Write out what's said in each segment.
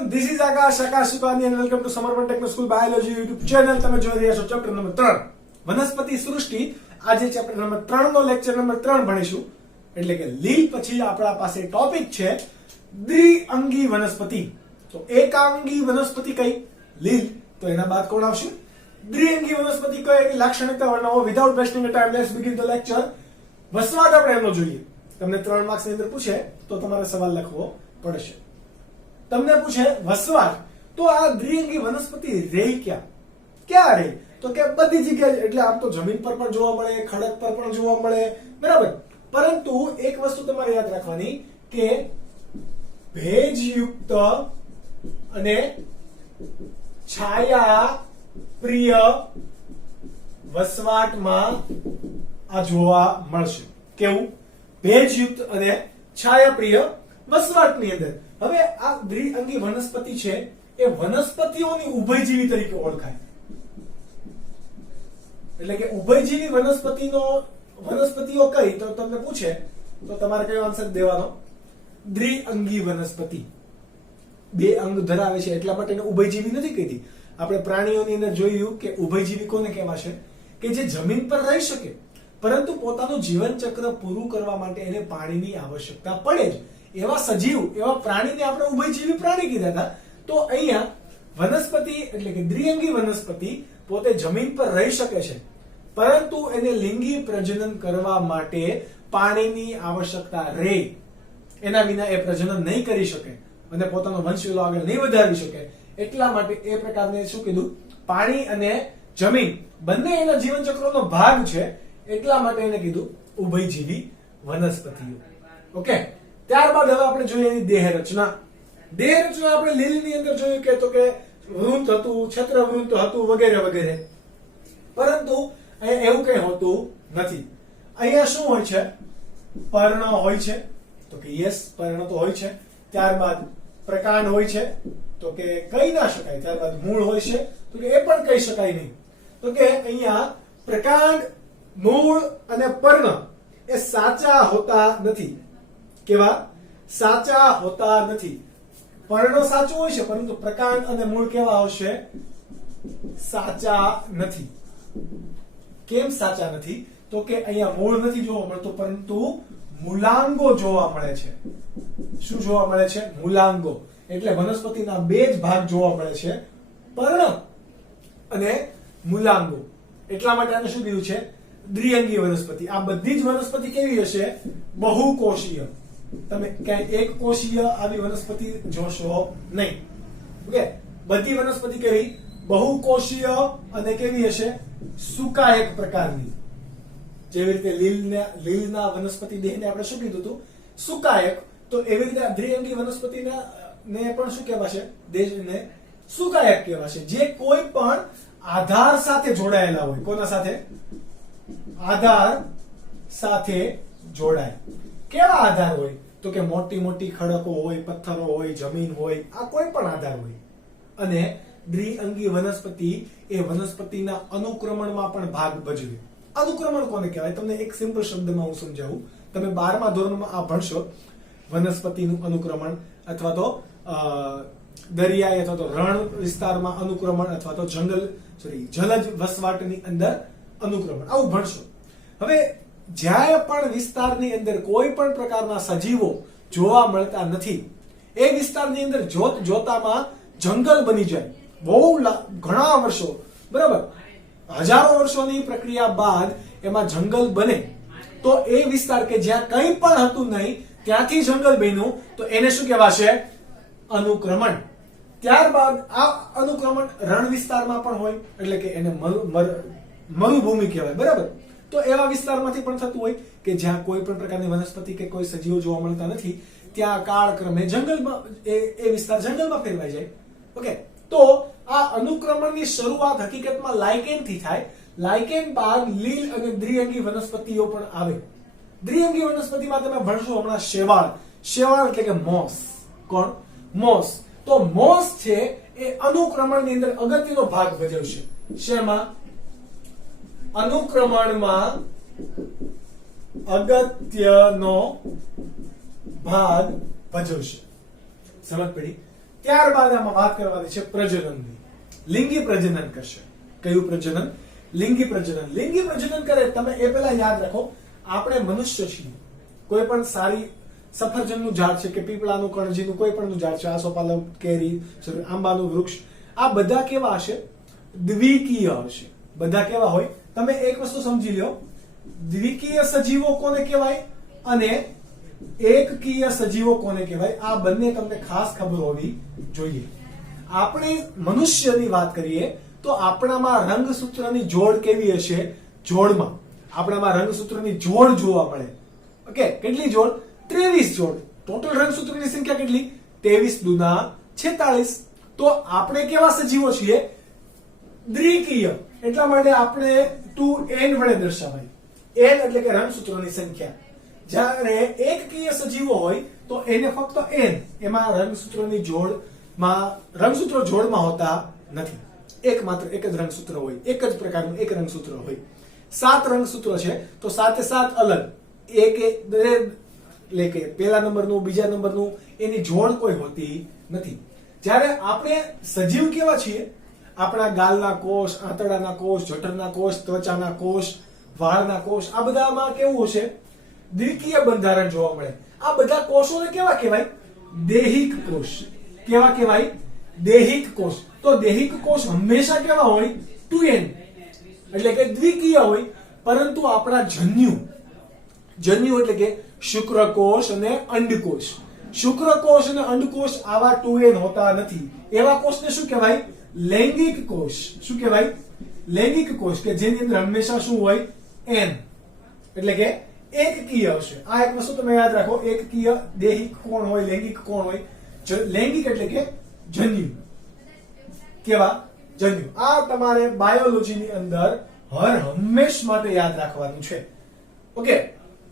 Everyone, this is Akash Sukani and welcome to Samarpan techno school biology YouTube channel. તમે જોઈ રહ્યા છો ચેપ્ટર નંબર 3 વનસ્પતિ સૃષ્ટિ। આજે ચેપ્ટર નંબર 3 નો લેક્ચર નંબર 3 ભણીશું, એટલે કે લીલ પછી આપણા પાસે ટોપિક છે દ્વિઅંગી વનસ્પતિ। તો એકાંગી વનસ્પતિ કઈ લીલ, તો એના બાદ કોણ આવશે? દ્વિઅંગી વનસ્પતિ કઈ, એની લાક્ષણિકતા વર્ણવો। Without wasting time let's begin the lecture. વસવાટ આપણે એનો જોઈએ। તમને 3 માર્ક્સ ની અંદર પૂછે તો તમારે સવાલ લખવો પડશે। તમને પૂછે વસવાટ, તો આ દ્વિઅંગી વનસ્પતિ રે ક્યાં રે? તો કે બધી જગ્યાએ, એટલે આમ તો જમીન પર પણ જોવા મળે, ખડક પર પણ જોવા મળે, બરાબર। પરંતુ એક વસ્તુ તમારે યાદ રાખવાની કે ભેજયુક્ત અને છાયા પ્રિય વસવાટમાં આ જોવા મળશે। કેવું? ભેજયુક્ત અને છાયા પ્રિય વસવાટની અંદર। હવે આ દ્વિઅંગી વનસ્પતિ છે એ વનસ્પતિઓની ઉભયજીવી તરીકે ઓળખાય। એટલે કે ઉભયજીવી વનસ્પતિઓ કઈ, તો તમને પૂછે તો તમારે કયો આન્સર દેવાનો? દ્વિઅંગી વનસ્પતિ। બે અંગ ધરાવે છે એટલા માટે એને ઉભયજીવી નથી કીધી। આપણે પ્રાણીઓની અંદર જોયું કે ઉભયજીવી કોને કહેવાશે? કે જે જમીન પર રહી શકે, પરંતુ પોતાનું જીવન ચક્ર પૂરું કરવા માટે એને પાણીની આવશ્યકતા પડે જ એવા સજીવ, એવા પ્રાણીને આપણે ઉભયજીવી પ્રાણી કીધા હતા। તો અહીંયા વનસ્પતિ એટલે કે દ્વિઅંગી વનસ્પતિ પોતે જમીન પર રહી શકે છે, પરંતુ એને લિંગી પ્રજનન કરવા માટે પાણીની આવશ્યકતા રહે। એના વિના એ પ્રજનન નહીં કરી શકે અને પોતાનો વંશવેલો આગળ નહીં વધારી શકે। એટલા માટે એ પ્રકારને શું કીધું? પાણી અને જમીન બંને એના જીવન ચક્રનો ભાગ છે, એટલા માટે એને કીધું ઉભયજીવી વનસ્પતિઓ। ઓકે, ત્યારબાદ હવે આપણે જોઈએ એની દેહ રચના। દેહ રચના આપણે લીલની અંદર જોયું કે વૃંત હતું, છત્રવૃંત હતું, વગેરે વગેરે, પરંતુ અહીંયા એવું કઈ હોતું નથી। અહીંયા શું હોય છે? પર્ણ હોય છે, તો કે યસ, પર્ણ તો હોય છે। ત્યારબાદ પ્રકાંડ હોય છે, તો કે કહી ના શકાય। ત્યારબાદ મૂળ હોય છે, તો કે એ પણ કહી શકાય નહીં। તો કે અહીંયા પ્રકાંડ, મૂળ અને પર્ણ એ સાચા હોતા નથી। કેવા? સાચા હોતા નથી। પર્ણ સાચું હોય છે, પરંતુ પ્રકાંડ અને મૂળ કેવા આવશે? સાચા નથી। કેમ સાચા નથી? તો કે અહીંયા મૂળ નથી જોવા મળતું, પરંતુ મૂલાંગો જોવા મળે છે। શું જોવા મળે છે? મૂલાંગો। એટલે વનસ્પતિના બે જ ભાગ જોવા મળે છે, પર્ણ અને મૂલાંગો। એટલા માટે આને શું કીધું છે? દ્વિઅંગી વનસ્પતિ। આ બધી જ વનસ્પતિ કેવી હશે? બહુકોષીય। તમે ક્યાંય એક કોષીય આવી વનસ્પતિ જોશો નહીં। ઓકે, બધી વનસ્પતિ કેવી? બહુકોષીય અને કેવી હશે? સુકાયક પ્રકારની। જેવી રીતે લીલના વનસ્પતિ દેહને આપણે શું કીધું હતું? સુકાયક। તો એવી રીતે દ્વિઅંગી વનસ્પતિના ને પણ શું કહેવાશે? દેહને સુકાયક કહેવાશે, જે કોઈ પણ આધાર સાથે જોડાયેલા હોય। કોના સાથે? આધાર સાથે જોડાય। કેવા આધાર હોય? તો કે મોટી મોટી ખડકો હોય, પથ્થરો હોય, જમીન હોય, આ કોઈ પણ આધાર હોય। અને દ્વિઅંગી વનસ્પતિ એ વનસ્પતિના અનુક્રમણમાં પણ ભાગ ભજવે। અનુક્રમણ કોને કહેવાય? તમને એક સિમ્પલ શબ્દમાં હું સમજાવું। તમે 12મા ધોરણમાં આ ભણશો, વનસ્પતિનું અનુક્રમણ, અથવા તો દરિયાઈ અથવા તો રણ વિસ્તારમાં અનુક્રમણ, અથવા તો જલજ વસવાટની અંદર અનુક્રમણ, આવું ભણશો। હવે જ્યાં પણ વિસ્તારની અંદર કોઈ પણ પ્રકારના સજીવો જોવા મળતા નથી, એ વિસ્તારની અંદર જોતામાં જંગલ બની જાય। બહુ ઘણા વર્ષો, બરાબર, હજારો વર્ષોની પ્રક્રિયા બાદ એમાં જંગલ બને, તો એ વિસ્તાર કે જ્યાં કંઈ પણ હતું નહીં ત્યાંથી જંગલ બન્યું, તો એને શું કહેવાશે? અનુક્રમણ। ત્યારબાદ આ અનુક્રમણ રણ વિસ્તારમાં પણ હોય, એટલે કે એને મરુભૂમિ કહેવાય, બરાબર। તો એવા વિસ્તારમાંથી પણ થતું હોય કે જ્યાં કોઈ પણ પ્રકારની વનસ્પતિ કે કોઈ સજીવો જોવા મળતા નથી, ત્યાં કાળક્રમે જંગલમાં એ વિસ્તાર જંગલમાં ફેરવાઈ જાય। ઓકે, તો આ અનુક્રમણની શરૂઆત હકીકતમાં લાઇકેનથી થાય। લાઇકેન બાદ લીલ અને દ્વિઅંગી વનસ્પતિઓ પણ આવે। દ્વિઅંગી વનસ્પતિમાં તમે ભણશો હમણાં શેવાળ। શેવાળ એટલે કે મોસ। કોણ? મોસ। તો મોસ છે એ અનુક્રમણની અંદર અગત્યનો ભાગ ભજવશે। શેમાં? અનુક્રમણમાં અગત્યનો ભાગ ભજવશે। સમજ પડી? ત્યારબાદ આમાં વાત કરવાની છે પ્રજનનની. લિંગી પ્રજનન કરશે. કયું પ્રજનન? લિંગી પ્રજનન. લિંગી પ્રજનન કરે તમે એ પહેલા યાદ રાખો, આપણે મનુષ્ય છીએ. કોઈ પણ સારી સફરજનનું ઝાડ છે કે પીપળાનું, કણજીનું, કોઈ પણનું ઝાડ છે, આસોપાલવ, કેરી, આંબાનું વૃક્ષ, આ બધા કેવા હશે? દ્વિકીય હશે. બધા કેવા હોય? તમે એક વસ્તુ સમજી લો, દ્વિકીય સજીવો કોને કહેવાય અને એકકીય સજીવો કોને કહેવાય, આ બંને તમને ખાસ ખબર હોવી જોઈએ. આપણે મનુષ્યની વાત કરીએ તો આપણામાં રંગસૂત્રની જોડ કેવી હશે? જોડમાં આપણામાં રંગસૂત્રની જોડ જોવા મળે. ઓકે, કેટલી જોડ? 23 જોડ. ટોટલ રંગસૂત્રની સંખ્યા કેટલી? 23 દુના 46. તો આપણે કેવા સજીવો છીએ? દ્વિકીય. એટલા માટે આપણે 2n વડે દર્શાવાય. n એટલે કે રંગસૂત્રોની સંખ્યા. જ્યારે એકકીય સજીવો હોય તો એને ફક્ત n, એમાં રંગસૂત્રોની જોડમાં, રંગસૂત્રો જોડમાં હોતા નથી. એકમાત્ર એક જ રંગસૂત્ર હોય, એક જ પ્રકારનું એક રંગસૂત્ર હોય. 7 રંગસૂત્રો છે તો 7 એ 7 અલગ, એક એટલે કે પહેલા નંબરનું, બીજા નંબરનું, એની જોડ કોઈ હોતી નથી. જ્યારે આપણે સજીવ કેવા છીએ? આપણા ગાલના કોષ, આંતરડાના કોષ, જઠરના કોષ, ત્વચાના કોષ, વાળના કોષ, આ બધામાં કેવું હશે? દ્વિકીય બંધારણ જોવા મળે. આ બધા કોષોને કેવા કહેવાય? દેહિક કોષ. કેવા કહેવાય? દેહિક કોષ. તો દેહિક કોષ હંમેશા કેવા હોય? 2n એટલે કે દ્વિકીય હોય. પરંતુ આપણા જન્યુ એટલે કે શુક્રકોષ અને અંડકોષ, શુક્રકોષ અને અંડકોષ આવા 2n હોતા નથી. એવા કોષને શું કહેવાય? લૈંગિક કોષ. શું કહેવાય? લૈંગિક કોષ, કે જેની અંદર હંમેશા શું હોય? n એટલે કે એકકીય હશે. આ એક વસ્તુ તમે યાદ રાખો, એકકીય દેહિક કોણ હોય, લૈંગિક કોણ હોય? લૈંગિક એટલે કે જન્યુ. કેવા? જન્યુ. આ તમારે બાયોલોજીની અંદર હર હંમેશ માટે યાદ રાખવાનું છે. ઓકે,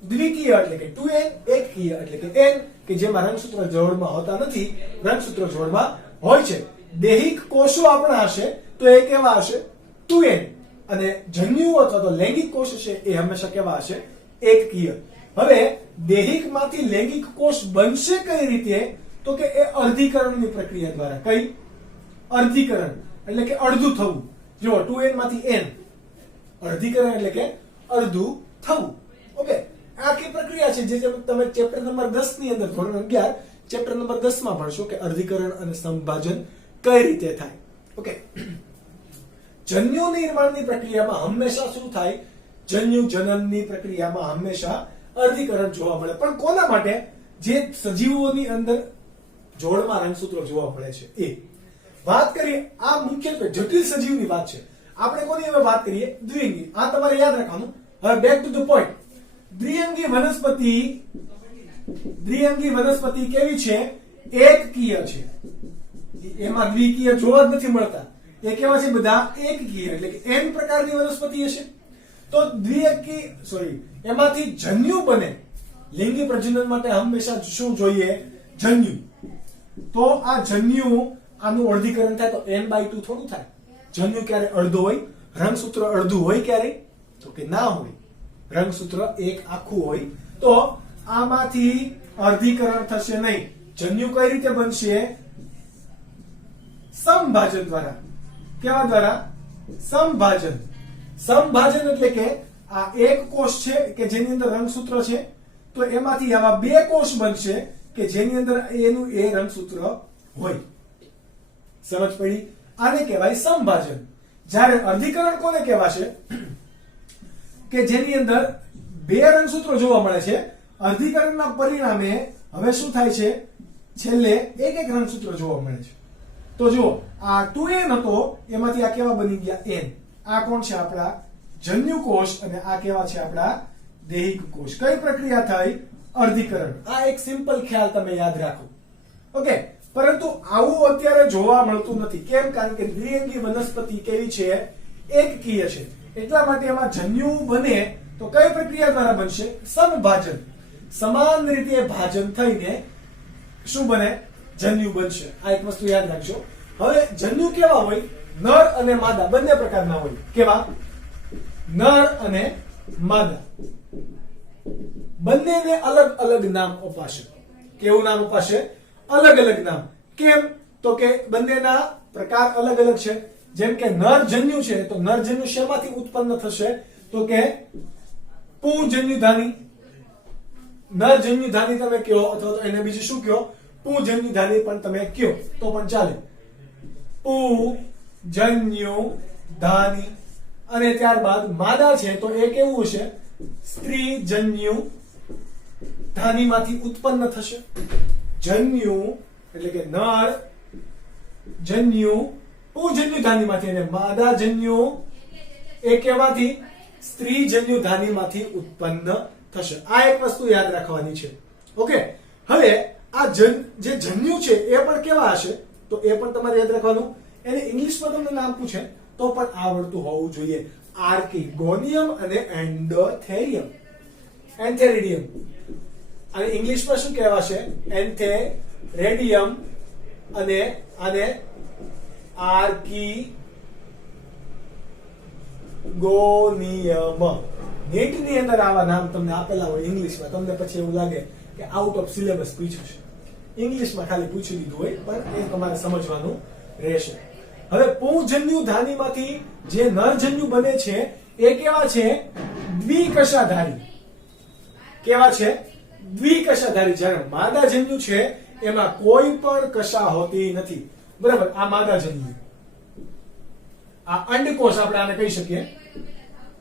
દ્વિકીય એટલે કે 2n, એકકીય એટલે કે n, કે જેમાં રંગસૂત્ર જોડમાં હોતા નથી, રંગસૂત્ર જોડમાં હોય છે. દેહિક કોષો આપણા હશે તો એ કેવા હશે? 2n. અને જન્યુઓ અથવા તો લૈંગિક કોષ છે એ હંમેશા કેવા હશે? એકકીય. હવે દેહિકમાંથી લૈંગિક કોષ બનશે કઈ રીતે? તો કે એ અર્ધીકરણની પ્રક્રિયા દ્વારા. કઈ? અર્ધીકરણ એટલે કે અડધું થવું. જો 2n માંથી n, અર્ધીકરણ એટલે કે અડધું થવું. ઓકે, આખી પ્રક્રિયા છે જે તમે ચેપ્ટર નંબર 10 ની અંદર, ધોરણ 11 ચેપ્ટર નંબર 10 માં ભણશો કે અર્ધીકરણ અને સંભાજન કઈ રીતે થાય. ઓકે, જન્યુ નિર્માણની પ્રક્રિયામાં હંમેશા શું થાય? જન્યુ જનનની પ્રક્રિયામાં હંમેશા અર્ધીકરણ જોવા મળે. પણ કોના માટે? જે સજીવોની અંદર જોડમાં રંગસૂત્રો જોવા મળે છે એ. વાત કરીએ, આ મુખ્યત્વે જટિલ સજીવની વાત છે. આપણે કોની હવે વાત કરીએ? દ્વિઅંગી. આ તમારે યાદ રાખવાનું. હવે બેક ટુ ધ પોઈન્ટ. દ્વિઅંગી વનસ્પતિ કેવી છે? એકકીય છે. એમાં દ્વિકીય જોવા જ નથી મળતા. એ કેવા છે? બધા એકકીય એટલે કે n પ્રકારની વનસ્પતિ હશે. તો એમાંથી જન્યુ બને. લિંગી પ્રજનન માટે હંમેશા શું જોઈએ? જન્યુ. તો આ જન્યુ, આનું અર્ધીકરણ થાય તો n/2 થોડું થાય. જન્યુ ક્યારે અડધો હોય? રંગસૂત્ર અડધું હોય ક્યારે? તો કે ના હોય. રંગસૂત્ર એક આખું હોય. તો આમાંથી અર્ધીકરણ થશે નહીં. જન્યુ કઈ રીતે બનશે? સમભાજન દ્વારા. કેવા દ્વારા? સમભાજન. સમભાજન એટલે કે આ એક કોષ છે કે જેની અંદર રંગસૂત્ર છે, તો એમાંથી આવા બે કોષ બનશે કે જેની અંદર એનું એ રંગસૂત્ર હોય. સમજ પડી? આને કહેવાય સમભાજન. જ્યારે અર્ધીકરણ કોને કહેવાશે? કે જેની અંદર બે રંગસૂત્રો જોવા મળે છે. અર્ધીકરણના પરિણામે હવે શું થાય છે? છેલ્લે એક રંગસૂત્ર જોવા મળે છે. તો જો આ 2n હતો, એમાંથી આ કેવા બની ગયા? n. આ કોણ છે? આપણા જન્યુ કોષ. અને આ કેવા છે? આપણા દેહિક કોષ. કઈ પ્રક્રિયા થઈ? અર્ધીકરણ. આ એક સિમ્પલ ખ્યાલ તમે યાદ રાખો. ઓકે, પરંતુ આવું અત્યારે જોવા મળતું નથી. કેમ? કારણ કે દ્વિઅંગી વનસ્પતિ કેવી છે? એકકીય છે. એટલા માટે એમાં જન્યુ બને તો કઈ પ્રક્રિયા દ્વારા બનશે? સમભાજન. સમાન રીતે ભાજન થઈને શું બને? જન્યુ બનશે. આ એક વસ્તુ યાદ રાખજો. હવે જન્યુ કેવા હોય? નર અને માદા બંને પ્રકારના હોય. કેવા? નર અને માદા. બંનેને અલગ અલગ નામ અપાશે. કેવું નામ અપાશે? અલગ અલગ નામ. કેમ? તો કે બંનેના પ્રકાર અલગ અલગ છે. જેમ કે નરજન્યુ છે તો નરજન્યુ શેમાંથી ઉત્પન્ન થશે તો કે પુંજન્યુધાની. નરજન્યુધાની તમે કયો અથવા તો એને બીજું શું કયો, પુંજન્યુધાની પણ તમે કયો તો પણ ચાલે. પુંજન્યુધાની. અને ત્યારબાદ માદા છે તો એ કેવું હશે, સ્ત્રીજન્યુ ધાનીમાંથી ઉત્પન્ન થશે. જન્યુ એટલે કે નર જન્યુ પુંજન્યુ ધાનીમાંથી, અને માદા જન્યુ એ કેવાથી, સ્ત્રીજન્યુ ધાનીમાંથી ઉત્પન્ન થશે. આ એક વસ્તુ યાદ રાખવાની છે. ઓકે, હવે આ જે જન્યુ છે એ પણ કેવા હશે તો એ પણ તમારે યાદ રાખવાનું. એને ઇંગ્લિશમાં તમને નામ પૂછે તો પણ આવડતું હોવું જોઈએ. આર્કિગોનિયમ અને એન્ડોથેરિયમ, એન્થેરિડિયમ. અને ઇંગ્લિશમાં શું કહેવાશે, એન્થેરેડિયમ અને આને આર્કિગોનિયમ. નીટની અંદર આવા નામ તમને આપેલા હોય ઇંગ્લિશમાં, તમને પછી એવું લાગે કે આઉટ ઓફ સિલેબસ પૂછ્યું છે. ઇંગ્લિશમાં ખાલી પૂછી દીધું હોય પણ એ તમારે સમજવાનું રહેશે. હવે પુંજન્યુ ધાનીમાંથી જે નરજન્યુ બને છે એ કેવા છે, દ્વિકશાધારી. કેવા છે, દ્વિકશાધારી. જ્યારે માદા જન્યુ છે એમાં કોઈ પણ કશા હોતી નથી. બરાબર, આ માદા જન્યુ. આ અંડકોષ આપણે આને કહી શકીએ,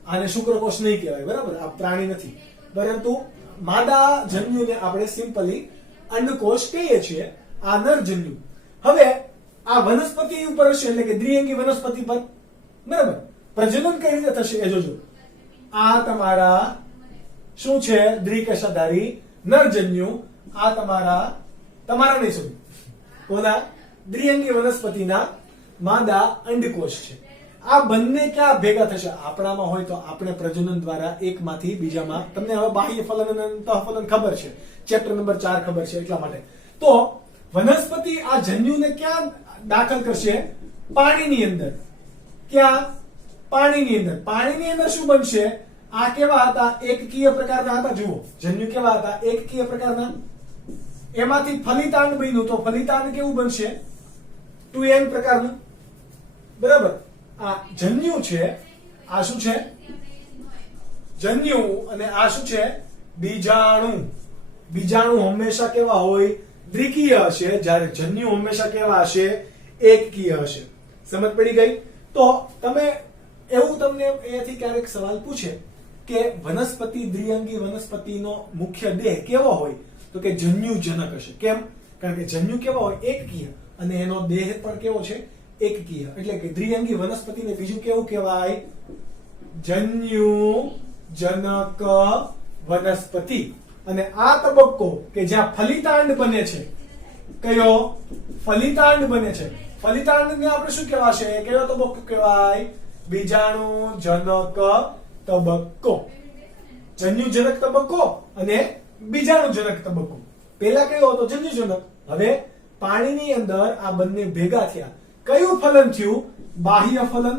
આને શુક્રકોષ નહીં કહેવાય. બરાબર, આ પ્રાણી નથી, પરંતુ માદા જન્યુને આપણે સિમ્પલી અંડકોષ કહીએ છીએ. આ નરજન્યુ. હવે આ વનસ્પતિ ઉપર હશે એટલે કે દ્વિઅંગી વનસ્પતિ પર. બરાબર, પ્રજનન કઈ રીતે થશે એ જોજો. આ તમારા શું છે, દ્વિકશાધારી નરજન્યુ. આ તમારા નહીં શું, કોના, દ્વિઅંગી વનસ્પતિના માદા અંડકોષ છે. આ બંને ક્યાં ભેગા થશે, આપણામાં હોય તો આપણે પ્રજનન દ્વારા એકમાંથી બીજામાં. તમને હવે બાહ્ય ફલન અને અંતઃફલન ખબર છે, ચેપ્ટર નંબર 4 ખબર છે, એટલા માટે. તો વનસ્પતિ આ જન્યુને ક્યાં દાખલ કરશે, પાણીની અંદર. ક્યાં, પાણીની અંદર. પાણીની અંદર શું બનશે, આ કેવા હતા, એકકીય પ્રકારના હતા. જુઓ, જન્યુ કેવા હતા, એકકીય પ્રકારના. એમાંથી ફલિતાંડ બન્યું તો ફલિતાંડ કેવું બનશે, 2n પ્રકારનું. બરાબર, આ જન્યુ છે, આ શું છે, જન્યુ, અને આ શું છે, બીજાણુ. બીજાણુ હંમેશા કેવા હોય, દ્વિકીય હશે, જ્યારે જન્યુ હંમેશા કેવા હશે, એકકીય હશે. સમજ પડી ગઈ? તો તમે એવું તમને અહીંયાથી ક્યારેક સવાલ પૂછે કે વનસ્પતિ, દ્વિઅંગી વનસ્પતિનો મુખ્ય દેહ કેવો હોય તો કે જન્યુજનક હશે. કેમ? કારણ કે જન્યુ કેવા હોય, એકકીય, અને એનો દેહ પણ કેવો છે, એકકીય. એટલે કે દ્વિઅંગી વનસ્પતિને બીજું કેવું કહેવાય, જન્યુજનક વનસ્પતિ. અને આ તબક્કો કે જ્યાં ફલિતાંડ બને છે, કયો, ફલિતાંડ બને છે, ફલિતાંડને આપણે શું કહેવાશે, કયો તબક્કો કહેવાય, બીજાણુજનક તબક્કો. જન્યુજનક તબક્કો અને બીજાણુજનક તબક્કો. પહેલા કયો હતો, જન્યુજનક. હવે પાણીની અંદર આ બંને ભેગા થયા, કયું ફલન થયું, બાહ્ય ફલન.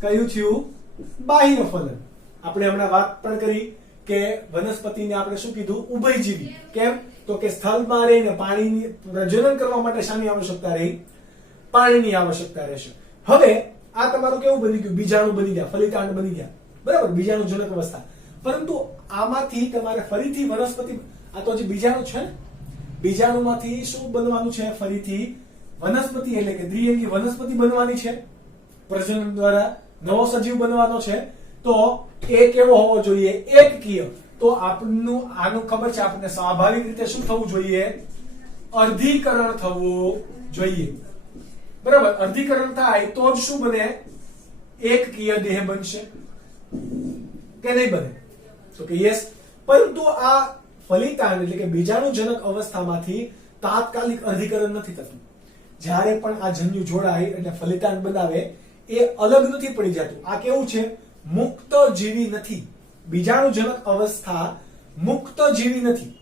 કયું થયું, બાહ્ય ફલન. આપણે હમણાં વાત પણ કરી કે વનસ્પતિને આપણે શું કીધું, ઉભયજીવી. કેમ? તો કે સ્થળમાં રહીને પાણીની પ્રજનન કરવા માટે શાની આવશ્યકતા રહી, પાણીની આવશ્યકતા રહેશે. હવે આ તમારું કેવું બની ગયું, બીજાણુ બની ગયા, ફલિતાંડ બની ગયા. બરાબર, બીજાણુજનક અવસ્થા. પરંતુ આમાંથી તમારે ફરીથી વનસ્પતિ, આ તો જે બીજાણુ છે, બીજાણુમાંથી શું બનવાનું છે, ફરીથી વનસ્પતિ, એટલે કે દ્વિઅંગી વનસ્પતિ બનવાની છે. પ્રજનન દ્વારા નવો સજીવ બનવાનો છે. તો એ કેવો હોવો જોઈએ, એકકીય. તો આનું ખબર છે આપણને, સ્વાભાવિક રીતે શું થવું જોઈએ, અર્ધીકરણ થવું જોઈએ. બરાબર, અર્ધીકરણ થાય તો જ શું બને, એકકીય દેહ બનશે કે નહીં બને? તો કે યસ. પરંતુ આ ફલિતાંડ એટલે કે બીજાણુજનક અવસ્થામાંથી તાત્કાલિક અર્ધીકરણ નથી થતું. જ્યારે પણ આ જન્યુ જોડાય એટલે ફલિતાંડ બનાવે, એ અલગ નથી પડી જતું. આ કેવું છે, મુક્ત જીવી નથી. બીજાણુજનક અવસ્થા મુક્ત જીવી નથી,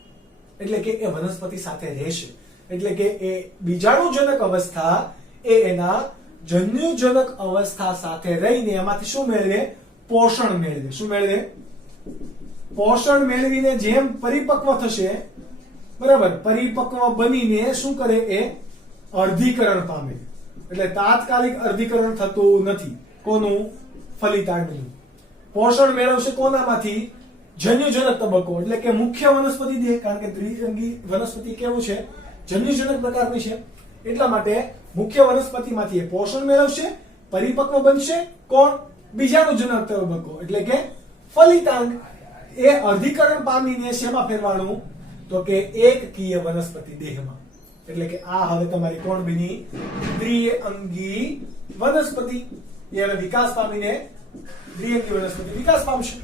એટલે કે એ વનસ્પતિ સાથે રહેશે. એટલે કે એ બીજાણુજનક અવસ્થા એ એના જન્યુજનક અવસ્થા સાથે રહીને એમાંથી શું મેળવે, પોષણ મેળવે. શું મેળવે, પોષણ મેળવીને જેમ પરિપક્વ થશે, બરાબર, પરિપક્વ બનીને શું કરે, એ અર્ધીકરણ પામે, એટલે તાત્કાલિક અર્ધીકરણ થતું નથી. કોનું? ફલિતાંડનું. પોષણ મેળવશે કોનામાંથી? જન્યુજનક તબક્કો, એટલે કે મુખ્ય વનસ્પતિ દેહ, કારણ કે દ્વિઅંગી વનસ્પતિ કેવું છે? જન્યુજનક પ્રકારની છે. એટલા માટે મુખ્ય વનસ્પતિમાંથી એ પોષણ મેળવશે, પરિપક્વ બનશે. કોણ? બીજાણુજનક તબક્કો, એટલે કે ફલિતાંડ. એ અર્ધીકરણ પામીને શેમાં ફેરવાનું? તો કે એકકીય વનસ્પતિ દેહમાં. એટલે કે આ હવે તમારી કોણ બની? દ્વિઅંગી વનસ્પતિ. એ હવે વિકાસ પામીને દ્વિઅંગી વનસ્પતિ વિકાસ પામશે.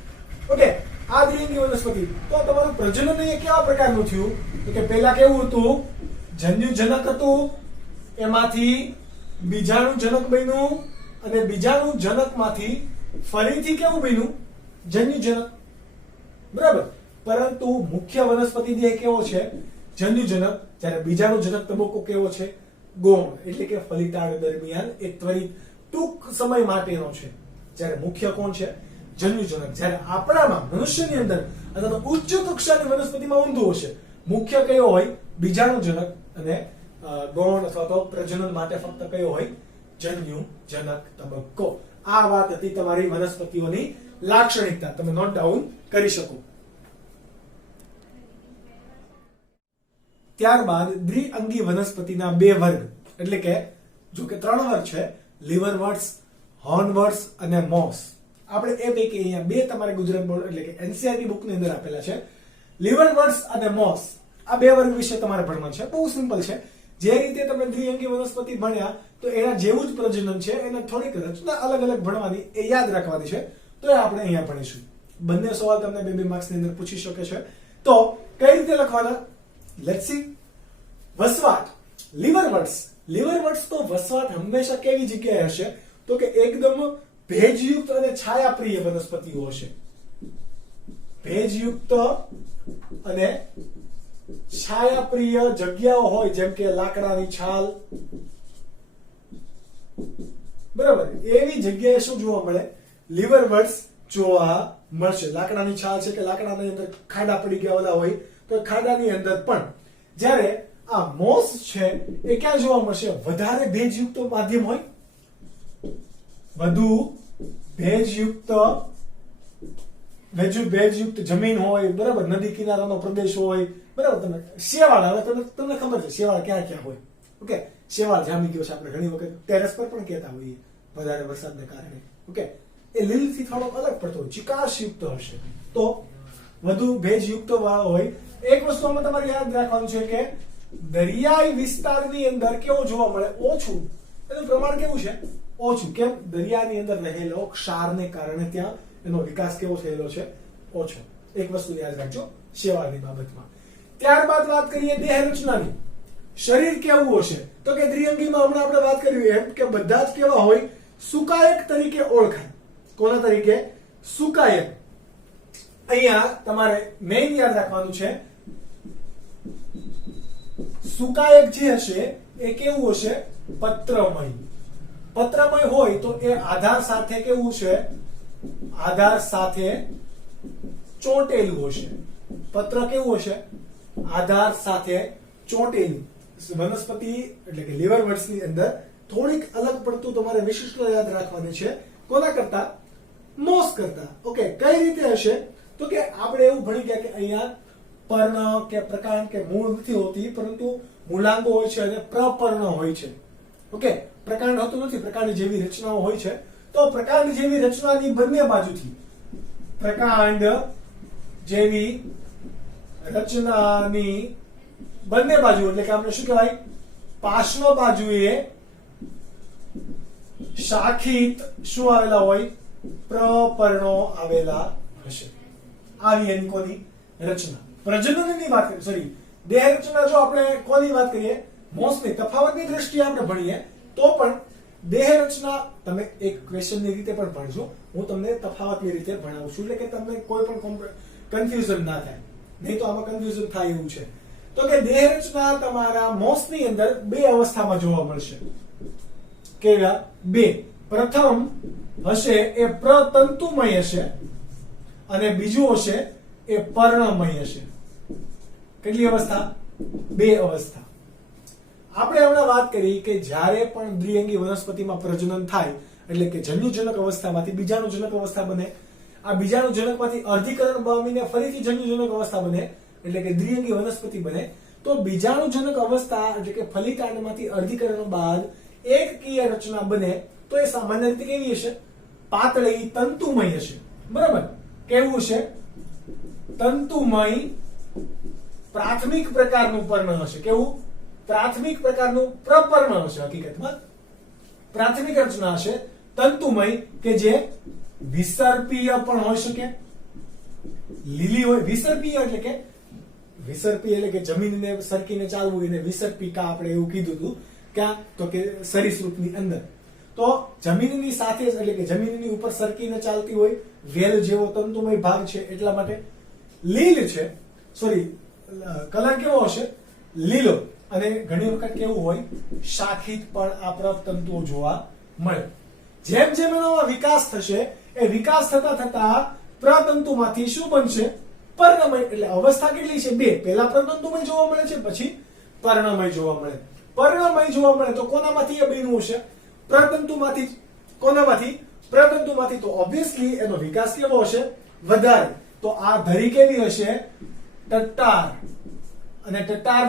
ઓકે, આ દ્વિઅંગી વનસ્પતિ. તો તમારું પ્રજનન એ કેવા પ્રકારનું થયું? તો કે પહેલા કેવું હતું? જન્યુજનક હતું, એમાંથી બીજાણુજનક બન્યું, અને બીજાણુજનકમાંથી ફરીથી કેવું બન્યું? જન્યુજનક. બરાબર. પરંતુ મુખ્ય વનસ્પતિ દેહ કેવો છે? જન્યુજનક. જ્યારે બીજાણુજનક તબક્કો કેવો છે? ગૌણ. એટલે કે ફલિતાંડ દરમિયાન એ ત્વરિત ટૂંક સમય માટેનો છે. જ્યારે મુખ્ય કોણ છે? જન્યુજનક. જ્યારે આપણામાં મનુષ્યની અંદર અથવા તો ઉચ્ચ કક્ષાની વનસ્પતિમાં ઊંધું હશે. મુખ્ય કયો હોય? બીજાણુજનક. અને ગૌણ અથવા તો પ્રજનન માટે ફક્ત કયો હોય? જન્યુજનક તબક્કો. આ વાત હતી તમારી વનસ્પતિઓની લાક્ષણિકતા. તમે નોટ ડાઉન કરી શકો. ત્યારબાદ દ્વિઅંગી વનસ્પતિના બે વર્ગ, એટલે કે જો કે 3 વર્ગ છે: લીવરવર્ટ્સ, હોર્નવર્ટ્સ અને મોસ. આપણે એ પૈકી અહીંયા બે તમારે ગુજરાત બોર્ડ એટલે કે એનસીઈઆરટી બુકની અંદર આપેલા છે. લીવરવર્ટ્સ અને મોસ, આ બે વર્ગ વિશે તમારે ભણવાનું છે. બહુ સિમ્પલ છે. જે રીતે તમે દ્વિઅંગી વનસ્પતિ ભણ્યા તો એના જેવું જ પ્રજનન છે, એને થોડીક રચના અલગ અલગ ભણવાની, એ યાદ રાખવાની છે. તો એ આપણે અહીંયા ભણીશું. બંને સવાલ તમને 2 માર્ક્સની અંદર પૂછી શકે છે. તો કઈ રીતે લખવાના? Let's see. વસવાટ, લીવરવર્ટ્સ. લીવરવર્ટ્સ તો વસવાટ હંમેશા કેવી જગ્યાએ હશે? તો કે એકદમ ભેજયુક્ત અને છાયાપ્રિય વનસ્પતિઓ હશે. ભેજયુક્ત અને છાયાપ્રિય જગ્યાઓ હોય, જેમ કે લાકડાની છાલ. બરાબર. એવી જગ્યાએ શું જોવા મળે? લીવરવર્ટ્સ જોવા મળશે. લાકડાની છાલ છે કે લાકડાની અંદર ખાડા પડી ગયા ઓલા હોય, તો ખાડાની અંદર પણ. જ્યારે આ મોસ છે એ ક્યાં જોવા મળશે? વધારે ભેજયુક્ત માધ્યમ હોય, વધુ ભેજયુક્ત જમીન હોય. બરાબર. નદી કિનારાનો પ્રદેશ હોય. બરાબર. તમે શેવાળ, હવે તમને ખબર છે શેવાળ ક્યાં ક્યાં હોય. ઓકે, શેવાળ જામી ગયો છે. આપણે ઘણી વખત ટેરેસ પર પણ કહેતા હોઈએ વધારે વરસાદને કારણે. ઓકે, એ લીલથી થોડો અલગ પડતો હોય, ચિકાશયુક્ત હશે. તો વધુ ભેજયુક્ત વાળો હોય. એક વસ્તુ આમાં તમારે યાદ રાખવાનું છે કે દરિયાઈ વિસ્તારની અંદર કેવું જોવા મળે? ઓછું. એનું પ્રમાણ કેવું છે? ઓછું. કેમ? દરિયાની અંદર રહેલો ક્ષારને કારણે ત્યાં એનો વિકાસ કેવો થયેલો છે? ઓછો. એક વસ્તુ યાદ રાખજો શેવાળની બાબતમાં. ત્યારબાદ વાત કરીએ દેહ રચનાની. શરીર કેવું હશે? તો કે દ્વિઅંગીમાં હમણાં આપણે વાત કરી એમ કે બધા જ કેવા હોય? સુકાયક તરીકે ઓળખાય. કોના તરીકે? સુકાયક. અહીંયા તમારે મેઇન યાદ રાખવાનું છે, સુકાયક જે હશે એ કેવું હશે? પત્રમય. પત્રમય હોય તો એ આધાર સાથે કેવું છે? આધાર સાથે ચોંટેલું હશે. પત્ર કેવું હશે? આધાર સાથે ચોંટેલું. વનસ્પતિ એટલે કે લીવરવર્ટ્સની અંદર થોડીક અલગ પડતું તમારે વિશિષ્ટ યાદ રાખવાની છે. કોના કરતા? મોસ કરતા. ઓકે, કઈ રીતે હશે? તો કે આપણે એવું ભણી ગયા કે અહીંયા પર્ણ કે પ્રકાંડ કે મૂળ નથી હોતી, પરંતુ મૂલાંગો હોય છે અને પ્રપર્ણ હોય છે. ઓકે, પ્રકાંડ હોતું નથી. પ્રકાંડ જેવી રચનાઓ હોય છે. તો પ્રકાંડ જેવી રચનાની બંને બાજુથી, પ્રકાંડ જેવી રચનાની બંને બાજુ એટલે કે આપણે શું કહેવાય? પાર્શ્વ બાજુએ શાખિત શું આવેલા હોય? પ્રપર્ણો આવેલા હશે. આવી એની કોની રચના? પ્રજનનની વાત કરીએ, સોરી, દેહ રચના જો આપણે કોની વાત કરીએ? મોસની. તફાવતની દ્રષ્ટિએ આપણે ભણીએ તો પણ દેહ રચના તમે એક ક્વેશ્ચનની રીતે પણ ભણશો. હું તમને તફાવતની રીતે ભણાવું છું, એટલે કે તમને કોઈ પણ કન્ફ્યુઝન ના થાય. નહીં તો આમાં કન્ફ્યુઝન થાય એવું છે. તો કે દેહ રચના તમારા મોસની અંદર 2 અવસ્થામાં જોવા મળશે. કેવા? 2. પ્રથમ હશે એ પ્રતંતુમય હશે અને બીજું હશે એ પર્ણમય હશે. કેટલી અવસ્થા? 2 અવસ્થા. આપણે હમણાં વાત કરી કે જ્યારે પણ દ્વિઅંગી વનસ્પતિમાં પ્રજનન થાય એટલે કે જન્યુજનક અવસ્થામાંથી બીજાણુજનક અવસ્થા બને, આ બીજાણુજનકમાંથી અર્ધીકરણ પામીને ફરીથી જન્યુજનક અવસ્થા બને એટલે કે દ્વિઅંગી વનસ્પતિ બને, તો બીજાણુજનક અવસ્થા એટલે કે ફલિતાંડમાંથી અર્ધીકરણ બાદ એકકીય રચના બને તો એ સામાન્ય રીતે કેવી હશે? પાતળી તંતુમય હશે. બરાબર? કેવું હશે? તંતુમય પ્રાથમિક પ્રકારનું પર્ણ હશે. કેવું? પ્રાથમિક પ્રકારનું પ્રપર્ણ હશે. હકીકતમાં પ્રાથમિક રચના હશે તંતુમય કે જે વિસર્પીય પણ હોઈ શકે, લીલી હોય. વિસર્પીય એટલે કે જમીનને સરકીને ચાલવું એને વિસર્પિકા આપણે એવું કીધું હતું. ક્યાં? તો કે સરીસૃપની અંદર. તો જમીનની સાથે એટલે કે જમીનની ઉપર સરકીને ચાલતી હોય વેલ જેવો તંતુમય ભાગ છે એટલા માટે લીલ છે. સોરી, કલર કેવો હશે? લીલો. અને ઘણી વખત કેવું હોય? શાખિત પણ આ પ્રતંતુઓ જોવા મળે. જેમ જેમ એનો વિકાસ થશે એ વિકાસ થતા થતા પ્રતંતુમાંથી શું બનશે? પર્ણમય. એટલે અવસ્થા કેટલી છે? બે. પહેલા પ્રતંતુમય જોવા મળે છે, પછી પર્ણમય જોવા મળે. પર્ણમય જોવા મળે તો કોનામાંથી એ બન્યું હશે? પ્રતંતુમાંથી. કોનામાંથી? પ્રતંતુમાંથી. તો ઓબ્વિયસલી એનો વિકાસ કેવો હશે? વધારે. તો આ ધરી કેવી હશે? ટટ્ટાર. અને ટટ્ટાર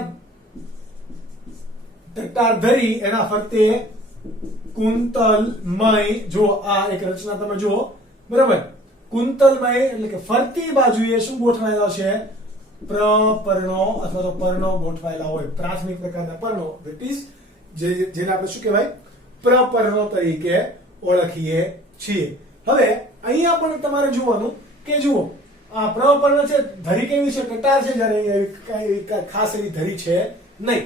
ધરી એના ફરતે કુંતલમય. જો આ એક રચના તમે જુઓ. બરાબર? કુંતલમય એટલે કે ફરતી બાજુએ શું ગોઠવાયેલા છે? પ્રપર્ણો અથવા તો પર્ણો ગોઠવાયેલા હોય. પ્રાથમિક પ્રકારના પર્ણો ધેટ ઇઝ જેને આપણે શું કહેવાય? પ્રપર્ણો તરીકે ઓળખીએ છીએ. હવે અહીંયા પણ તમારે જોવાનું કે જુઓ આ પ્રપર્ણ છે, ધરી કેવી છે? ટટ્ટાર છે. જ્યારે ખાસ એવી ધરી છે નહીં.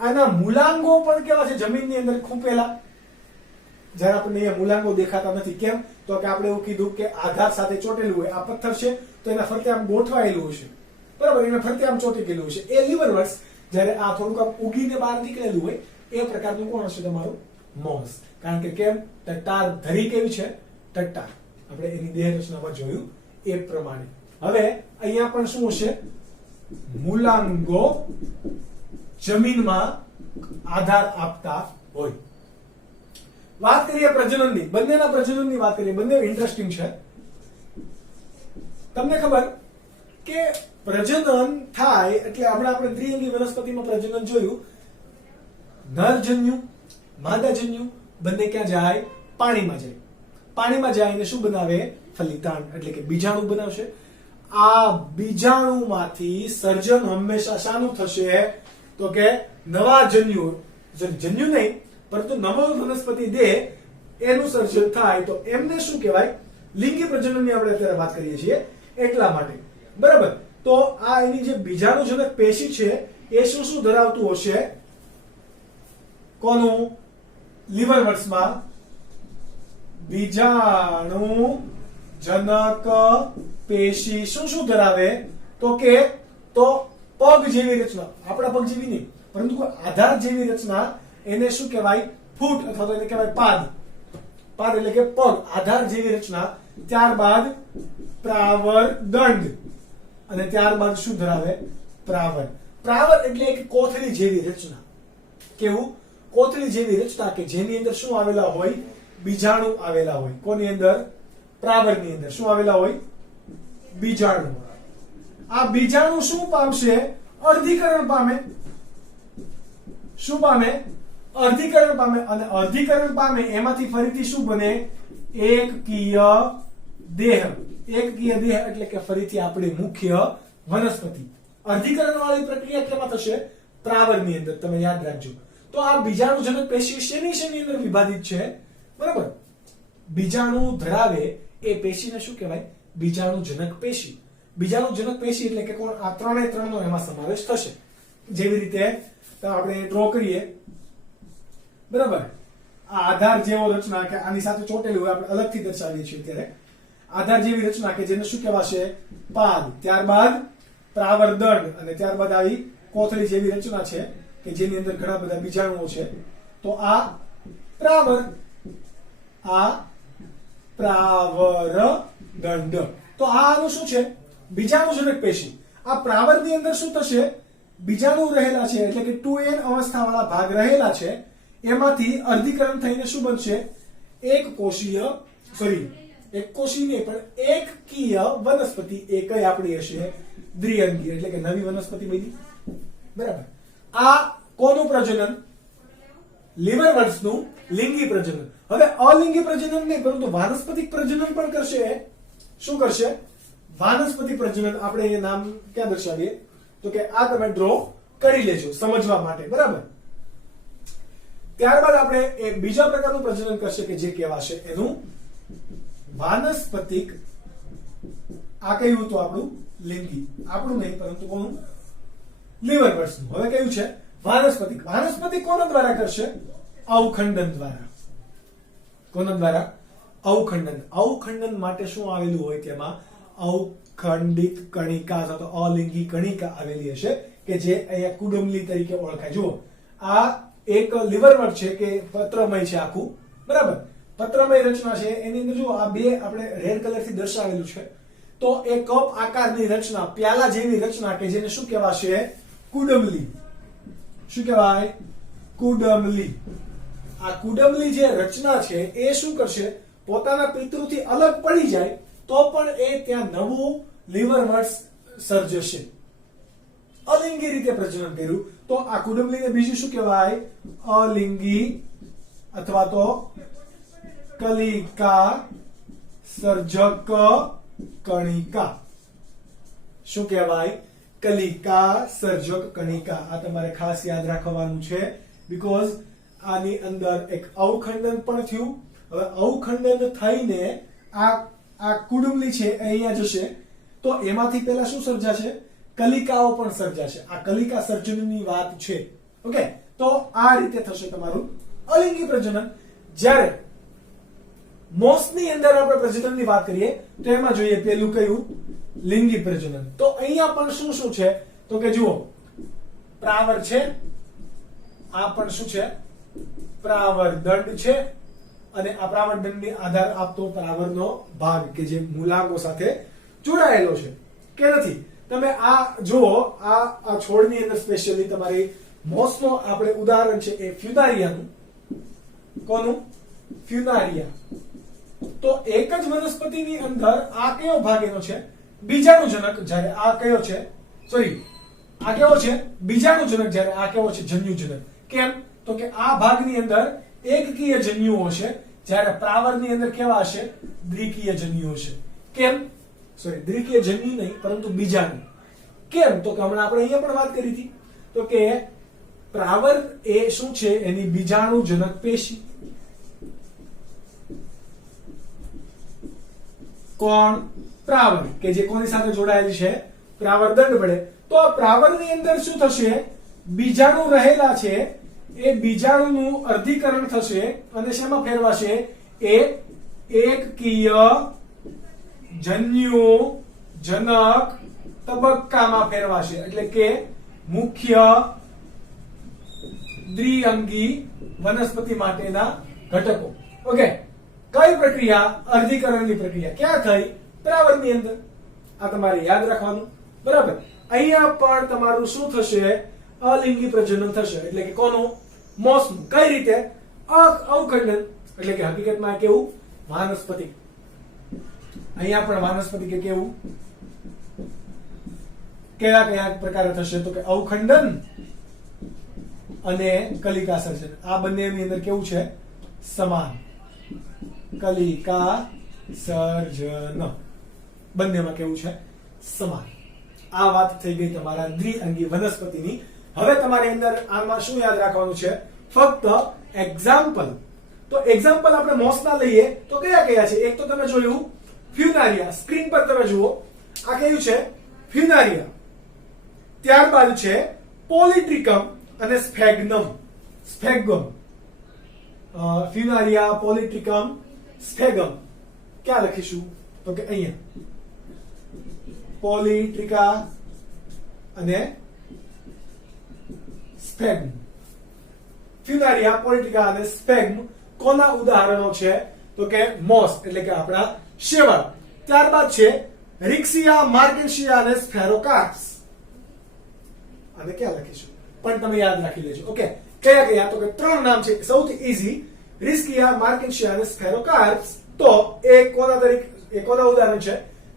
આના મૂલાંગો પણ કેવા છે? જમીનની અંદર ખૂંપેલા. જ્યારે આપણને અહીંયા મૂલાંગો દેખાતા નથી. કેમ? તો કે આપણે એવું કીધું કે આધાર સાથે ચોટેલું હોય. આ પથ્થર છે તો એના ફરતે આમ ગોઠવાયેલું હશે. બરાબર? એના ફરતે આમ ચોટી ગયેલું હશે. એ લીવરવર્સ. જ્યારે આ થોડુંક આમ ઉગીને બહાર નીકળેલું હોય એ પ્રકારનું કોણ હશે? તમારું મોસ. કારણ કે કેમ? ટટ્ટાર ધરી કેવી છે? ટટ્ટાર. આપણે એની દેહ રચનામાં જોયું એ પ્રમાણે. હવે અહીંયા પણ શું હશે? મૂલાંગો જમીનમાં આધાર આપતા હોય. વાત કરીએ પ્રજનનની. બંનેના પ્રજનનની વાત કરીએ. બંને ઇન્ટરેસ્ટિંગ છે. તમને ખબર કે પ્રજનન થાય એટલે આપણે દ્વિઅંગી વનસ્પતિમાં પ્રજનન જોયું. નરજન્યુ માદાજન્યુ બંને ક્યાં જાય? પાણીમાં જાય. પાણીમાં જઈને શું બનાવે? ફલિતાંડ એટલે કે બીજાણુ બનાવશે. આ બીજાણુમાંથી સર્જન હંમેશા શાનું થશે? તો કે નવા જન્યુ નહીં પરંતુ નવો વનસ્પતિ દેહ એનું સર્જન થાય. તો એમને શું કહેવાય? લિંગી પ્રજનનની આપણે અત્યારે વાત કરીએ છીએ એટલા માટે. બરાબર? તો આ એની જે બીજાણુજનક પેશી છે એ શું ધરાવતું હશે? કોનું? લીવરવર્સમાં બીજાણુજનક પેશી શું ધરાવે? તો પગ જેવી રચના. આપણા પગ જેવી નહીં પરંતુ આધાર જેવી રચના. એને શું કહેવાય? ફૂટ અથવા તો એને કહેવાય પાદ. પાદ એટલે કે પગ. આધાર જેવી રચના. ત્યારબાદ પ્રાવર દંડ અને ત્યારબાદ શું ધરાવે? પ્રાવર. પ્રાવર એટલે એક કોથળી જેવી રચના. કેવું? કોથળી જેવી રચના કે જેની અંદર શું આવેલા હોય? બીજાણુ આવેલા હોય. કોની અંદર? પ્રાવરની અંદર. શું આવેલા હોય? બીજાણુ. આ બીજાણુ શું પામશે? અર્ધીકરણ પામે. શું પામે? અર્ધીકરણ પામે. અને અર્ધીકરણ પામે એમાંથી ફરીથી શું બને? એકકીય દેહ. એકકીય દેહ એટલે કે ફરીથી આપણી મુખ્ય વનસ્પતિ. અર્ધીકરણ વાળી પ્રક્રિયા કેમાં થશે? પ્રાવરની અંદર. તમે યાદ રાખજો. તો આ બીજાણુજનક પેશી શેની અંદર વિભાજિત છે? બરાબર? બીજાણુ ધરાવે એ પેશીને શું કહેવાય? બીજાણુજનક પેશી. બીજાણુજનક પેશી એટલે કે કોણ? આ ત્રણે ત્રણનો એમાં સમાવેશ થશે. જેવી રીતે આપણે ડ્રો કરીએ. બરાબર? આ આધાર જેવો રચના કે આની સાથે ચોટેલું હોય આપણે અલગથી દર્શાવીએ છીએ ત્યારે. આધાર જેવી રચના કે જેને શું કહેવાશે? પાદ. ત્યારબાદ પ્રાવર દંડ અને ત્યારબાદ આવી કોથળી જેવી રચના છે કે જેની અંદર ઘણા બધા બીજાણુઓ છે. તો આ પ્રાવર. આ પ્રાવર દંડ. તો આનું શું છે? બીજાણુજનક પેશી. આ પ્રાવરની અંદર શું થશે? બીજાણુ રહેલા છે એટલે કે 2n અવસ્થાવાળા ભાગ રહેલા છે એમાંથી અર્ધીકરણ થઈને શું બનશે? એક કોષીય નહીં પણ એકકીય વનસ્પતિ. એ કઈ આપણી હશે? દ્વિઅંગી, એટલે કે નવી વનસ્પતિ બની. બરાબર. આ કોનું પ્રજનન? લીવરવર્ટ્સનું લિંગી પ્રજનન. હવે અલિંગી પ્રજનન નહીં પરંતુ વાનસ્પતિક પ્રજનન પણ કરશે. શું કરશે? વાનસ્પતિક પ્રજનન. આપણે એ નામ ક્યાં દર્શાવીએ? તો કે આ તમે ડ્રો કરી લેજો સમજવા માટે. બરાબર. ત્યારબાદ આપણે એ બીજા પ્રકારનું પ્રજનન કરશે કે જે કહેવાશે એનું વાનસ્પતિક. આ કયું હતું આપણું? લિંગી. આપણું નહીં પરંતુ કોનું? લીવરવર્ટ્સનું. હવે કયું છે? વાનસ્પતિક. વાનસ્પતિક કોના દ્વારા કરશે? અવખંડન દ્વારા. કોના દ્વારા? અવખંડન. અવખંડન માટે શું આવેલું હોય તેમાં? અવખંડિત કણિકા અથવા તો અલિંગી કણિકા આવેલી હશે કે જે અહીંયા કુડમલી તરીકે ઓળખાય. જુઓ, આ એક લીવરવર્ટ છે કે પત્રમય છે આખું. બરાબર. પત્રમય રચના છે. એની અંદર જુઓ આ બે આપણે રેડ કલર થી દર્શાવેલું છે. તો એ કપ આકારની રચના, પ્યાલા જેવી રચના કે જેને શું કહેવાશે? કુડમલી. શું કહેવાય? કુડમલી. આ કુડમલી જે રચના છે એ શું કરશે? પોતાના પિતૃથી અલગ પડી જાય તો પણ એ ત્યાં નવું લીવરવર્ટ્સ સર્જશે. અલિંગી રીતે પ્રજનન કર્યું તો આ કુડમલીને બીજું શું કહેવાય? અલિંગી અથવા તો કલિકા સર્જક કણિકા. શું કહેવાય? કલિકા સર્જક કણિકા. આ તમારે ખાસ યાદ રાખવાનું છે બીકોઝ આની અંદર એક અવખંડન પણ થયું. હવે અવખંડન થઈને આ કુડમલી છે અહીંયા જશે તો એમાંથી પહેલા શું સર્જાશે? કલિકાઓ પણ સર્જાશે. આ કલિકા સર્જનની વાત છે. ઓકે, તો આ રીતે થશે તમારું અલિંગી પ્રજનન. જ્યારે મોસની અંદર આપણે પ્રજનનની વાત કરીએ તો એમાં જોઈએ પેલું કયું? લિંગી પ્રજનન. તો અહીંયા પણ શું છે? તો કે જુઓ, પ્રાવર છે. આ પણ શું છે? પ્રાવર દંડ છે. અને આ પ્રાવર દંડને આધાર આપતો પ્રાવરનો ભાગ કે જે મૂલાંગો સાથે જોડાયેલો છે કે નથી. તમે આ જુઓ, આ છોડની અંદર સ્પેશિયલી તમારી મોસનો આપણે ઉદાહરણ છે એ ફ્યુનારિયાનું. કોનું? ફ્યુનારિયા. તો એક જ વનસ્પતિની અંદર આ કયો ભાગ એનો છે? બીજાણુજનક. જ્યારે આ કયો છે? આ કેવો છે? બીજાણુજનક. જ્યારે આ કેવો છે? જન્યુજનક. કેમ? તો કે આ ભાગની અંદર એકકીય જન્યુઓ છે જ્યારે પ્રાવરની અંદર કેવા હશે? દ્વિકીય જન્યુઓ છે. કેમ? દ્વિકીય જન્યુ નહીં પરંતુ બીજાણુ. કેમ? તો કે હમણાં આપણે અહીંયા પણ વાત કરી હતી તો કે પ્રાવર એ શું છે? એની બીજાણુજનક પેશી. કોણ? પ્રાવર કે જે કોની સાથે જોડાયેલી છે? પ્રાવર દંડ વડે. તો આ પ્રાવરની અંદર શું થશે? બીજાણુ રહેલા છે એ બીજાણુનું અર્ધીકરણ થશે અને શેમાં ફેરવાશે? એકકીય જન્યુજનક તબક્કામાં ફેરવાશે. એટલે કે મુખ્ય દ્વિઅંગી વનસ્પતિ માટેના ઘટકો. ઓકે, કઈ પ્રક્રિયા? અર્ધીકરણની પ્રક્રિયા. ક્યાં થઈ? પ્રાવરની અંદર. આ તમારે યાદ રાખવાનું. બરાબર. અહીંયા પણ તમારું શું થશે? અલિંગી પ્રજનન થશે. એટલે કે કોનું? મોસનું. કઈ રીતે? અવખંડન. એટલે કે હકીકતમાં કેવું? વાનસ્પતિક. અહીંયા પણ વાનસ્પતિક કે કેવું? કયા પ્રકારે થશે? તો કે અવખંડન અને કલિકા સર્જન. આ બંનેની અંદર કેવું છે? સમાન. કલિકા સર્જન બંનેમાં કેવું છે? સમાન. આ વાત થઈ ગઈ તમારા દ્વિઅંગી વનસ્પતિની. હવે તમારી અંદર આમાં શું યાદ રાખવાનું છે? ફક્ત એક્ઝામ્પલ. તો એક્ઝામ્પલ આપણે મોસના લઈએ તો કયા કયા છે? એક તો તમે જોયું ફ્યુનારિયા. સ્ક્રીન પર તમે જુઓ, આ કયું છે? ફ્યુનારિયા. ત્યારબાદ છે પોલિટ્રિકમ અને સ્ફેગ્નમ. ફ્યુનારિયા, પોલિટ્રિકમ, સ્ફેગમ. ક્યાં લખીશું? તો કે અહીંયા પોલિટ્રિકા અને સ્ફેગ્મ. ફ્યુનારિયા, પોલિટ્રિકા અને સ્ફેગ્મ કોના ઉદાહરણો છે? તો કે મોસ એટલે કે આપણા શેવાળ. ત્યારબાદ છે રિક્સિયા, માર્ગેન્સિયા અને સ્ફેરોકાર્પ્સ. અને ક્યાં લખીશું પણ તમે યાદ રાખી લેજો. ઓકે, કયા કયા? તો કે 3 નામ છે સૌથી ઈઝી, રિસ્કિયા, માર્કિન્શિયા અને સ્ફેરોકાર્પ્સ. તો એ કોના ઉદાહરણ છે?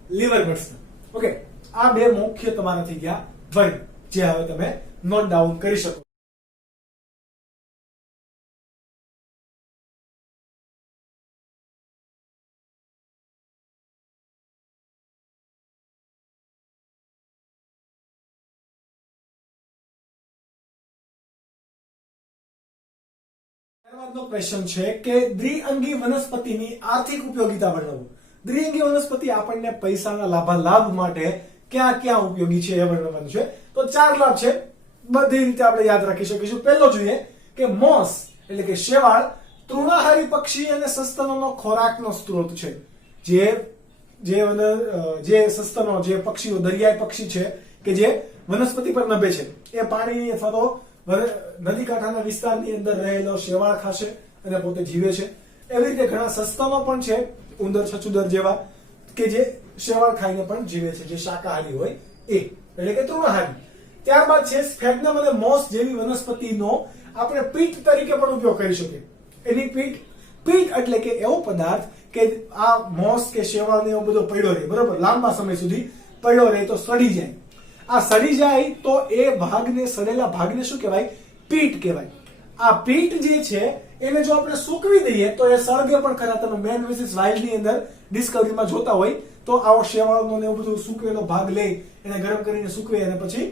લીવર બર્ડ્સના. ઓકે, આ બે મુખ્ય તમારા થઈ ગયા વર્ગ, જે હવે તમે નોટ ડાઉન કરી શકો. ત્યારબાદનો ક્વેશ્ચન છે કે દ્વિઅંગી વનસ્પતિની આર્થિક ઉપયોગિતા વર્ણવો. દ્વિઅંગી વનસ્પતિ આપણને પૈસાના લાભાલાભ માટે ક્યાં ક્યાં ઉપયોગી છે એ વર્ણવવાનું છે. તો 4 લાભ છે, બધી રીતે આપણે યાદ રાખી શકીશું. પહેલો જોઈએ કે મોસ એટલે કે શેવાળ તૃણાહારી પક્ષી અને સસ્તનોનો ખોરાકનો સ્ત્રોત છે. જે સસ્તનો, જે પક્ષીઓ, દરિયાઈ પક્ષી છે કે જે વનસ્પતિ પર નભે છે, એ પાણી અથવા તો નદી કાંઠાના વિસ્તારની અંદર રહેલો શેવાળ ખાશે અને પોતે જીવે છે. એવી રીતે ઘણા સસ્તનો પણ છે, ઉંદર, છછુદર જેવા, કે જે શેવાળ ખાઈને પણ જીવે છે, જે શાકાહારી હોય એ, એટલે કે તૃણાહારી. ત્યારબાદ છે સ્ફેગ્નમ અને મોસ જેવી વનસ્પતિનો આપણે પીટ તરીકે પણ ઉપયોગ કરી શકીએ. એની પીટ એટલે કે એવો પદાર્થ કે આ મોસ કે શેવાળ ને એવો બધો પડ્યો રહે, બરોબર, લાંબા સમય સુધી પડ્યો રહે તો સડી જાય. આ સડી જાય તો એ ભાગને, સડેલા ભાગને શું કહેવાય? પીટ કહેવાય. આ પીટ જે છે એને જો આપણે સૂકવી દઈએ તો એ સળગે પણ ખરા. તમે મેન વર્સિસ વાઇલ્ડ ની અંદર ડિસ્કવરીમાં જોતા હોય તો આવો શેવાળનો ને એવું બધું સૂકવેલો ભાગ લઈ એને ગરમ કરીને સૂકવે અને પછી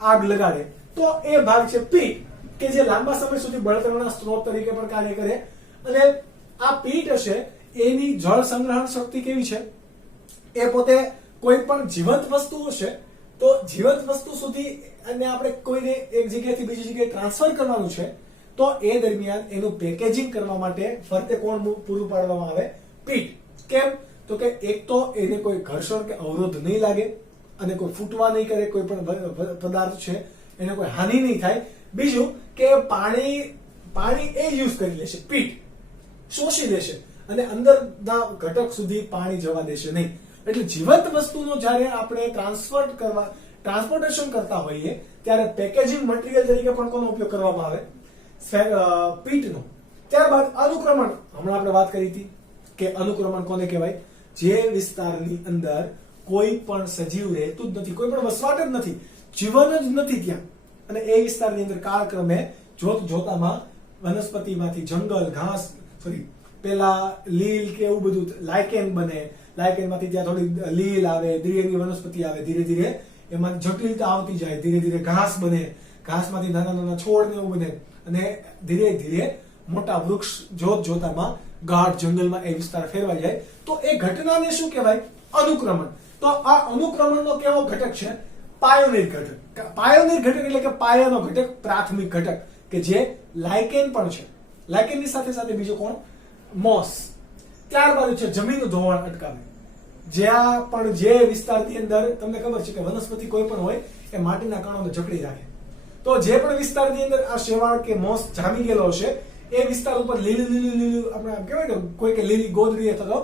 આગ લગાડે તો એ ભાગ છે પીટ, કે જે લાંબા સમય સુધી બળતણના સ્ત્રોત તરીકે પણ કાર્ય કરે. અને આ પીટ હશે એની જળ સંગ્રહણ શક્તિ કેવી છે? એ પોતે કોઈ પણ જીવંત વસ્તુ હશે તો જીવંત વસ્તુ સુધી અને આપણે કોઈને એક જગ્યાએથી બીજી જગ્યાએ ટ્રાન્સફર કરવાનું છે તો એ દરમિયાન એનું પેકેજિંગ કરવા માટે ફરતે કોણ પૂરું પાડવામાં આવે? પીટ. કેમ? તો કે એક તો એને કોઈ ઘર્ષણ કે અવરોધ નહીં લાગે અને કોઈ ફૂટવા નહીં કરે, કોઈ પણ પદાર્થ છે એને કોઈ હાનિ નહીં થાય. બીજું કે પાણી એ યુઝ કરી લેશે, પીટ શોષી લેશે અને અંદરના ઘટક સુધી પાણી જવા દેશે નહીં. એટલે જીવંત વસ્તુનો જ્યારે આપણે ટ્રાન્સપોર્ટેશન કરતા હોઈએ ત્યારે પેકેજિંગ મટીરિયલ તરીકે પણ કોનો ઉપયોગ કરવામાં આવે? પીટનો. ત્યારબાદ અનુક્રમણ, હમણાં આપણે વાત કરી હતી કે અનુક્રમણ કોને કહેવાય? જે વિસ્તારની અંદર કોઈ પણ સજીવ રહેતું જ નથી, કોઈ પણ વસવાટ જ નથી, જીવન જ નથી ત્યાં, અને એ વિસ્તારની અંદર કાળક્રમે જોતામાં વનસ્પતિમાંથી જંગલ, ઘાસ, પેલા લીલ કે એવું બધું લાઇકેન બને, લાઇકેનમાંથી ત્યાં થોડી લીલ આવે, દ્વિઅંગી વનસ્પતિ આવે, ધીરે ધીરે એમાં જટિલતા આવતી જાય, ધીરે ધીરે ઘાસ બને, ઘાસમાંથી નાના નાના છોડ ને એવું બને અને ધીરે ધીરે મોટા વૃક્ષ જોતામાં ગાઢ જંગલમાં એ વિસ્તાર ફેરવાઈ જાય. તો એ ઘટનાને શું કહેવાય? અનુક્રમણ. તો આ અનુક્રમણનો કેવો ઘટક છે? પાયોનિર ઘટક. પાયોનિર ઘટક એટલે કે પાયાનો ઘટક, પ્રાથમિક ઘટક, કે જે લાઇકેન પણ છે. લાઇકેનની સાથે સાથે બીજો કોણ? મોસ. ત્યારબાદ છે જમીનનું ધોવાણ અટકાવે. જ્યાં પણ જે વિસ્તારની અંદર તમને ખબર છે કે વનસ્પતિ કોઈ પણ હોય એ માટીના કણોને જકડી રાખે, તો જે પણ વિસ્તારની અંદર આ શેવાળ કે મોસ જામી ગયેલો હશે એ વિસ્તાર ઉપર લીલું આપણે કહેવાય ને કોઈ કે લીલી ગોદડી અથવા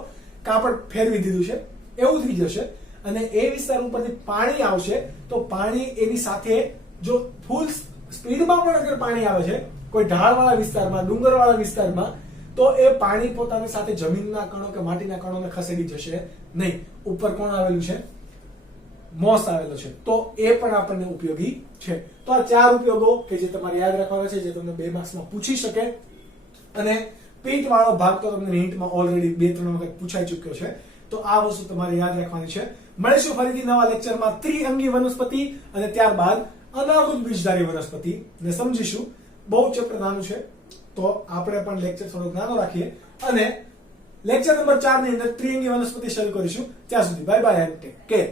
કાપડ ફેરવી દીધું છે એવું થઈ જશે. અને એ વિસ્તાર ઉપરથી પાણી આવશે તો પાણી એની સાથે જો ફૂલ સ્પીડમાં પણ અગર પાણી આવે છે કોઈ ઢાળવાળા વિસ્તારમાં, ડુંગરવાળા વિસ્તારમાં, તો એ પાણી પોતાની સાથે જમીનના કણો કે માટીના કણોને ખસેડી જશે નહીં. ઉપર કોણ આવેલું છે? મોસ આવેલો છે. તો એ પણ આપણને ઉપયોગી છે. તો આ 4 ઉપયોગો કે જે તમારે યાદ રાખવાના છે, જે તમને 2 માર્ક્સમાં પૂછી શકે. અને પીટ વાળો ભાગ તો તમને હિન્ટમાં ઓલરેડી 2-3 વખત પૂછાઈ ચુક્યો છે. તો આ વસ્તુ તમારે યાદ રાખવાની છે. મળીશું ફરીથી નવા લેક્ચરમાં ત્રિઅંગી વનસ્પતિ અને ત્યારબાદ અનાવૃત બીજધારી વનસ્પતિ ને સમજીશું. બહુ ચેપ્ટર નાનું છે તો આપણે પણ લેક્ચર થોડોક નાનો રાખીએ અને લેક્ચર નંબર 4 ની અંદર ત્રિઅંગી વનસ્પતિ શરૂ કરીશું. ત્યાં સુધી bye bye and take care.